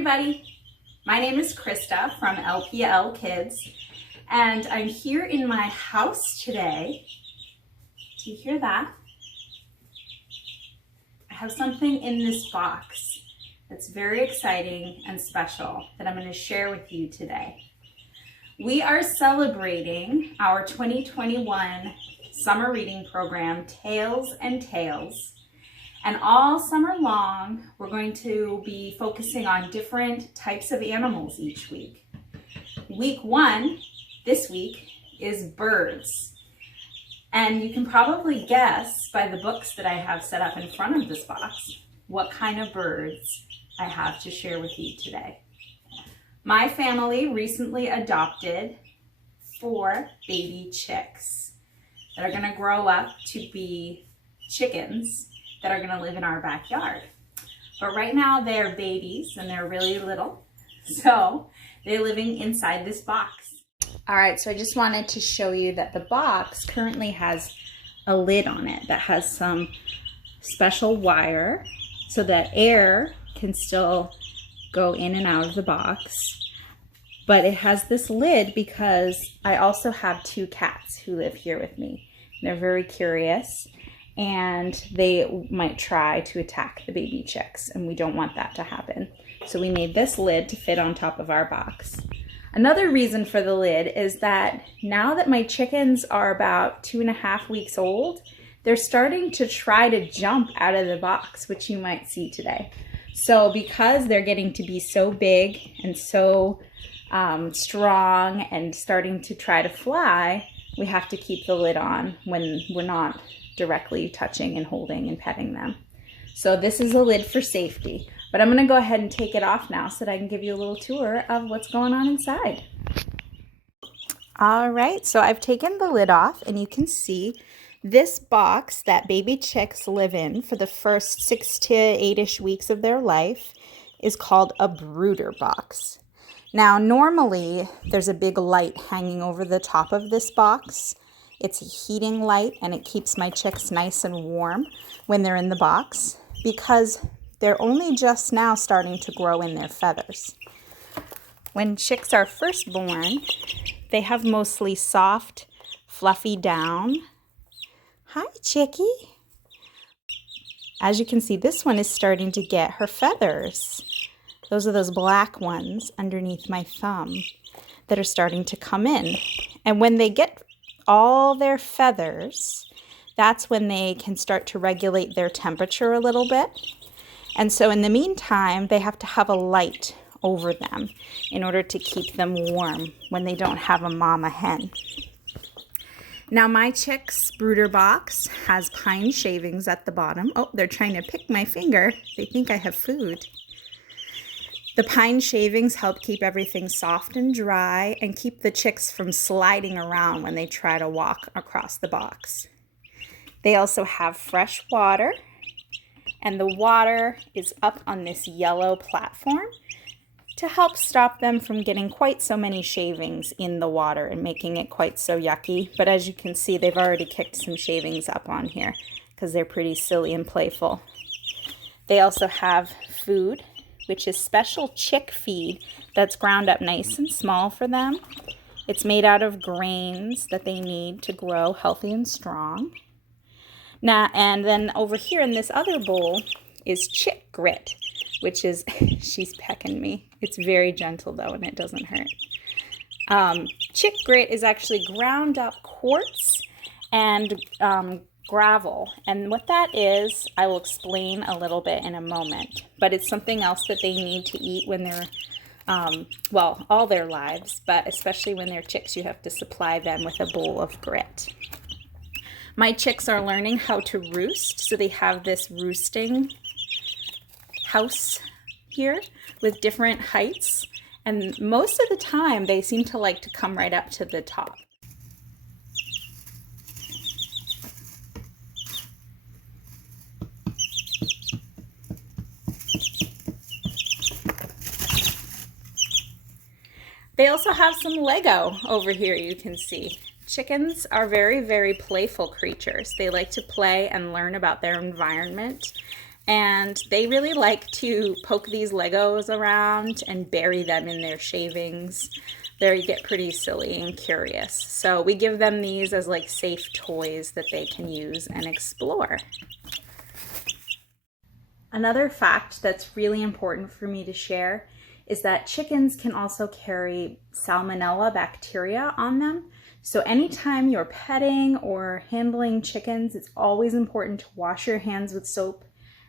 everybody. My name is Krista from LPL Kids, and I'm here in my house today. Do you hear that? I have something in this box that's very exciting and special that I'm going to share with you today. We are celebrating our 2021 summer reading program, Tales and Tales. And all summer long, we're going to be focusing on different types of animals each week. Week 1, this week, is birds. And you can probably guess by the books that I have set up in front of this box what kind of birds I have to share with you today. My family recently adopted 4 baby chicks that are going to grow up to be chickens that are going to live in our backyard. But right now they're babies and they're really little, so they're living inside this box. All right, so I just wanted to show you that the box currently has a lid on it that has some special wire so that air can still go in and out of the box. But it has this lid because I also have 2 cats who live here with me. They're very curious, and they might try to attack the baby chicks, and we don't want that to happen. So we made this lid to fit on top of our box. Another reason for the lid is that now that my chickens are about 2.5 weeks old, they're starting to try to jump out of the box, which you might see today. So because they're getting to be so big and so strong and starting to try to fly, we have to keep the lid on when we're not directly touching and holding and petting them. So this is a lid for safety, but I'm going to go ahead and take it off now so that I can give you a little tour of what's going on inside. All right, so I've taken the lid off, and you can see this box that baby chicks live in for the first 6 to 8-ish weeks of their life is called a brooder box. Now, normally there's a big light hanging over the top of this box. It's a heating light, and it keeps my chicks nice and warm when they're in the box because they're only just now starting to grow in their feathers. When chicks are first born, they have mostly soft, fluffy down. Hi, chickie. As you can see, this one is starting to get her feathers. Those are those black ones underneath my thumb that are starting to come in. And when they get all their feathers, that's when they can start to regulate their temperature a little bit. And so in the meantime, they have to have a light over them in order to keep them warm when they don't have a mama hen. Now my chick's brooder box has pine shavings at the bottom. Oh, they're trying to pick my finger. They think I have food. The pine shavings help keep everything soft and dry and keep the chicks from sliding around when they try to walk across the box. They also have fresh water, and the water is up on this yellow platform to help stop them from getting quite so many shavings in the water and making it quite so yucky. But as you can see, they've already kicked some shavings up on here because they're pretty silly and playful. They also have food, which is special chick feed that's ground up nice and small for them. It's made out of grains that they need to grow healthy and strong. Now, and then over here in this other bowl is chick grit, which is, she's pecking me. It's very gentle though, and it doesn't hurt. Chick grit is actually ground up quartz and gravel, and what that is, I will explain a little bit in a moment, but it's something else that they need to eat when they're, well, all their lives, but especially when they're chicks, you have to supply them with a bowl of grit. My chicks are learning how to roost, so they have this roosting house here with different heights, and most of the time they seem to like to come right up to the top. They also have some Lego over here, you can see. Chickens are very, very playful creatures. They like to play and learn about their environment And they really like to poke these Legos around and bury them in their shavings. They get pretty silly and curious. So we give them these as like safe toys that they can use and explore. Another fact that's really important for me to share is that chickens can also carry Salmonella bacteria on them. So anytime you're petting or handling chickens, it's always important to wash your hands with soap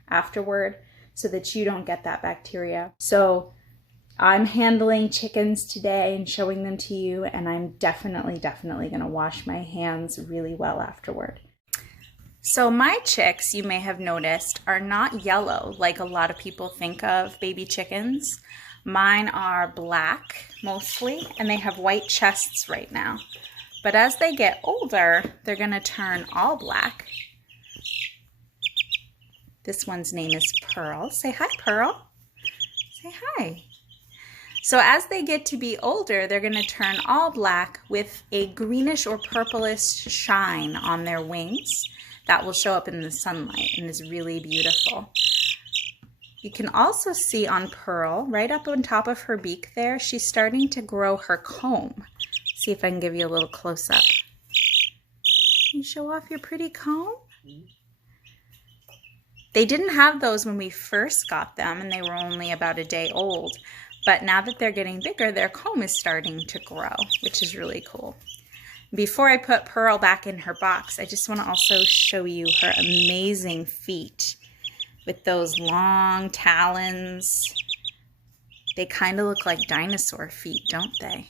afterward so that you don't get that bacteria. So I'm handling chickens today and showing them to you, and I'm definitely going to wash my hands really well afterward. So my chicks, you may have noticed, are not yellow like a lot of people think of baby chickens. Mine are black mostly, and they have white chests right now. But as they get older, they're going to turn all black. This one's name is Pearl. Say hi, Pearl. Say hi. So as they get to be older, they're going to turn all black with a greenish or purplish shine on their wings that will show up in the sunlight and is really beautiful. You can also see on Pearl, right up on top of her beak there, she's starting to grow her comb. See if I can give you a little close-up. Can you show off your pretty comb? They didn't have those when we first got them, and they were only about a day old. But now that they're getting bigger, their comb is starting to grow, which is really cool. Before I put Pearl back in her box, I just want to also show you her amazing feet with those long talons. They kind of look like dinosaur feet, don't they?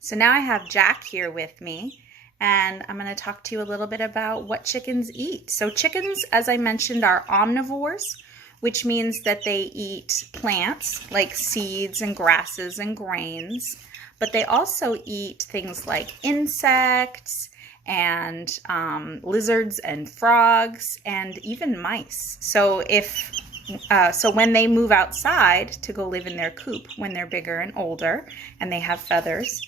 So now I have Jack here with me, and I'm going to talk to you a little bit about what chickens eat. So chickens, as I mentioned, are omnivores, which means that they eat plants like seeds and grasses and grains, but they also eat things like insects and lizards and frogs and even mice. So when they move outside to go live in their coop when they're bigger and older and they have feathers,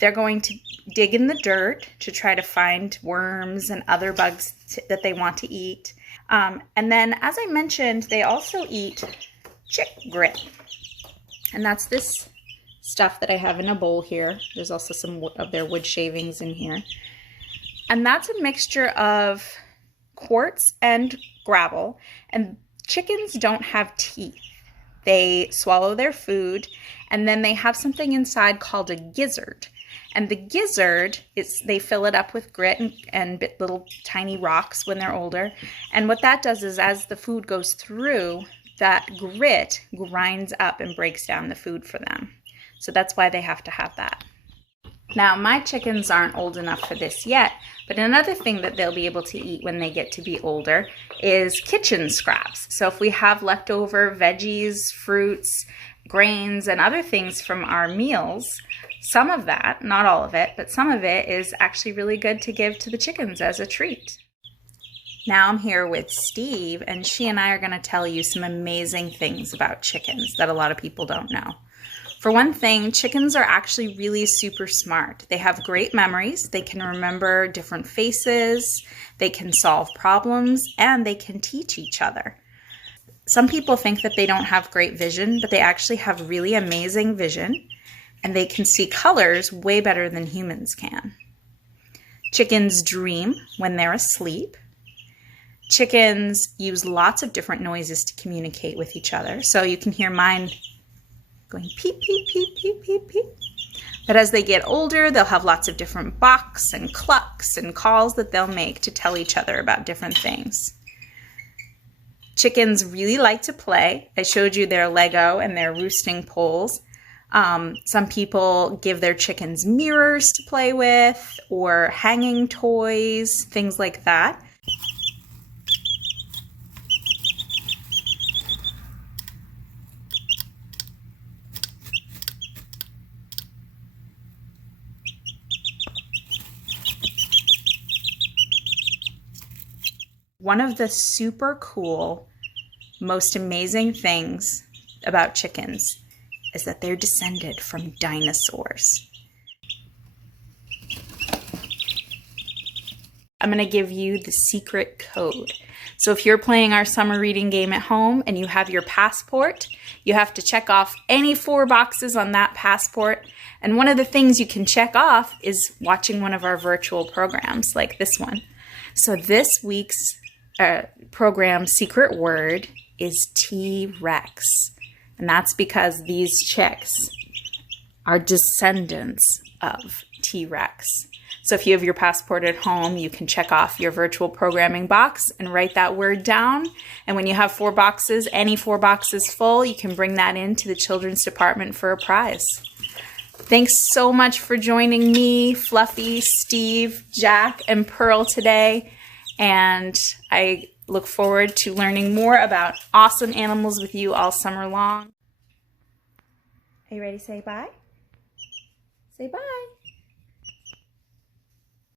they're going to dig in the dirt to try to find worms and other bugs that they want to eat. And then, as I mentioned, they also eat chick grit. And that's this stuff that I have in a bowl here. There's also some of their wood shavings in here. And that's a mixture of quartz and gravel. And chickens don't have teeth. They swallow their food, and then they have something inside called a gizzard. And the gizzard, they fill it up with grit and little tiny rocks when they're older. And what that does is as the food goes through, that grit grinds up and breaks down the food for them. So that's why they have to have that. Now, my chickens aren't old enough for this yet, but another thing that they'll be able to eat when they get to be older is kitchen scraps. So if we have leftover veggies, fruits, grains, and other things from our meals, some of that, not all of it, but some of it is actually really good to give to the chickens as a treat. Now I'm here with Steve, and she and I are going to tell you some amazing things about chickens that a lot of people don't know. For one thing, chickens are actually really super smart. They have great memories. They can remember different faces. They can solve problems, and they can teach each other. Some people think that they don't have great vision, but they actually have really amazing vision, and they can see colors way better than humans can. Chickens dream when they're asleep. Chickens use lots of different noises to communicate with each other. So you can hear mine going peep, peep, peep, peep, peep, peep. But as they get older, they'll have lots of different bucks and clucks and calls that they'll make to tell each other about different things. Chickens really like to play. I showed you their Lego and their roosting poles. Some people give their chickens mirrors to play with or hanging toys, things like that. One of the super cool, most amazing things about chickens is that they're descended from dinosaurs. I'm going to give you the secret code. So if you're playing our summer reading game at home and you have your passport, you have to check off any 4 boxes on that passport. And one of the things you can check off is watching one of our virtual programs like this one. So this week's program secret word is T-Rex. And that's because these chicks are descendants of T-Rex. So if you have your passport at home, you can check off your virtual programming box and write that word down. And when you have 4 boxes, any 4 boxes full, you can bring that into the children's department for a prize. Thanks so much for joining me, Fluffy, Steve, Jack, and Pearl today. And I look forward to learning more about awesome animals with you all summer long. Are you ready to say bye? Say bye.